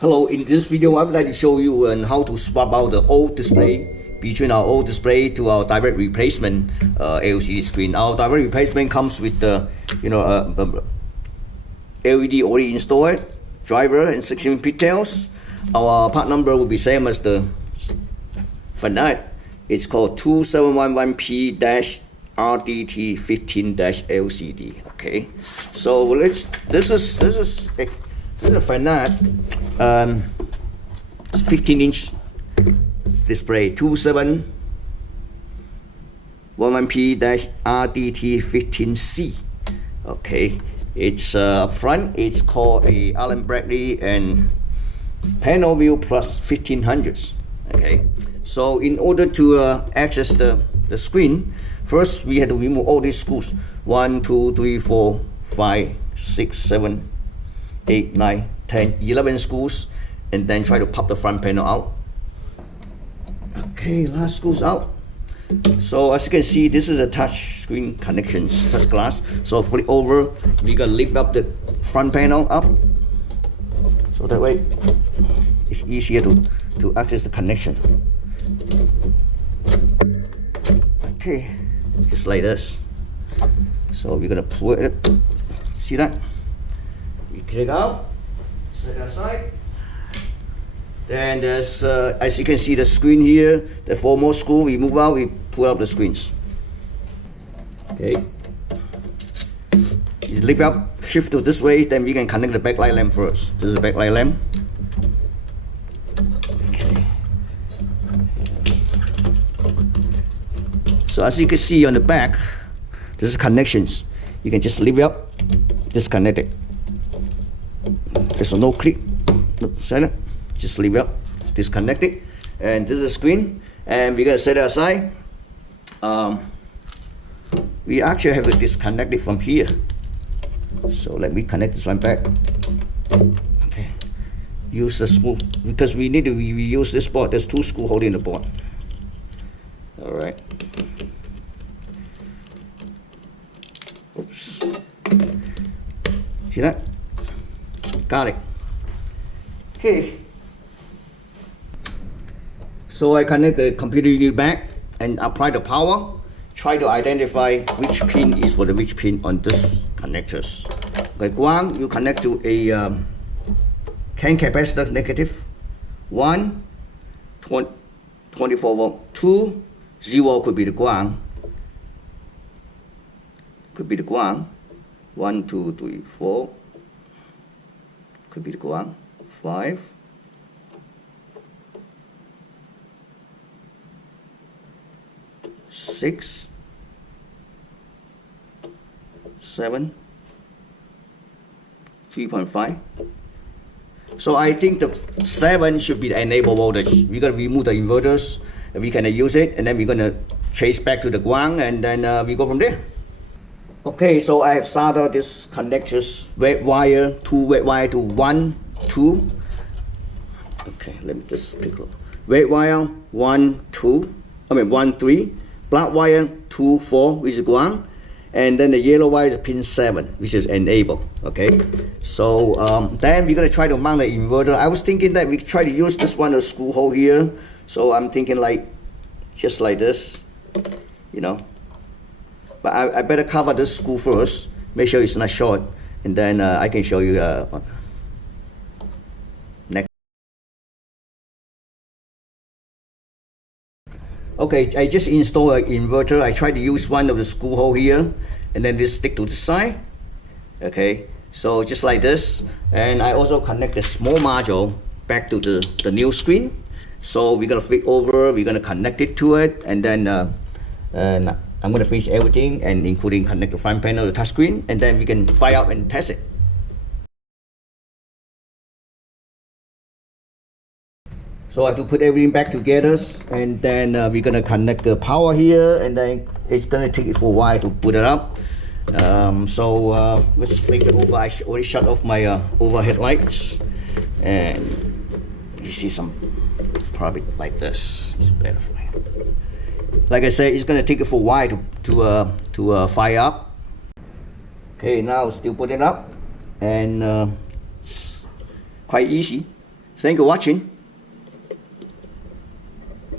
Hello, in this video I would like to show you how to swap out the old display between our old display to our direct replacement LCD screen. Our direct replacement comes with the LED already installed, driver and 16 pigtails. Our part number will be same as the FNAT. It's called 2711P-RDT15C. Okay, so this is a FNAT 15-inch display, 2711P-RDT15C. Okay, it's up front. It's called a Allen Bradley and PanelView Plus 1500s. Okay, so in order to access the screen, first we had to remove all these screws. 1, 2, 3, 4, 5, 6, 7, 8, 9, 10, 11 screws, and then try to pop the front panel out. Okay, last screws out. So as you can see, this is a touch screen connections, touch glass. So flip over, we gotta lift up the front panel up. So that way it's easier to access the connection. Okay, just like this. So we're gonna pull it. See that? We click out, set it aside. Then there's, as you can see, the screen here, the foremost screw, we move out, we pull up the screens. Okay. You lift up, shift to this way, then we can connect the backlight lamp first. This is the backlight lamp. Okay. So as you can see on the back, this is connections. You can just lift up, disconnect it. There's no click, no center. Just leave it up, disconnect it, and this is the screen, and we're gonna set it aside. We actually have to disconnect it from here. So let me connect this one back. Okay. Use the screw because we need to reuse this board. There's 2 screws holding the board. All right. Oops. See that? Got it. Okay. So I connect the computer unit back and apply the power. Try to identify which pin is for the which pin on this connectors. The ground you connect to a can capacitor negative. 1, 24 volt. 2, 0 could be the ground. Could be the ground. 1, 2, 3, 4. Could be the ground. 5. 6, 7, 3.5. So I think the 7 should be the enable voltage. We're gonna remove the inverters, and we can use it, and then we're gonna trace back to the ground, and then we go from there. Okay, so I have soldered this connectors, red wire, 2 red wire to 1, 2. Okay, let me just take a look. Red wire 1, 2. 1, 3. Black wire 2, 4, which is ground, and then the yellow wire is pin 7, which is enable. Okay, so then we're gonna try to mount the inverter. I was thinking that we try to use this one, a screw hole here. So I'm thinking like just like this, you know. But I better cover this screw first, make sure it's not short, and then I can show you next. Okay, I just installed an inverter. I tried to use one of the screw hole here, and then this stick to the side. Okay, so just like this. And I also connect the small module back to the new screen. So we're gonna flip over, we're gonna connect it to it, and then I'm gonna finish everything, and including connect the front panel, the touch screen, and then we can fire up and test it. So I have to put everything back together, and then we're gonna connect the power here, and then it's gonna take it for a while to put it up. Let's flip it over. I already shut off my overhead lights, and you see some probably like this. It's better for you. Like I said, it's gonna take it for a while to fire up. Okay, now still put it up, and it's quite easy. Thank you for watching.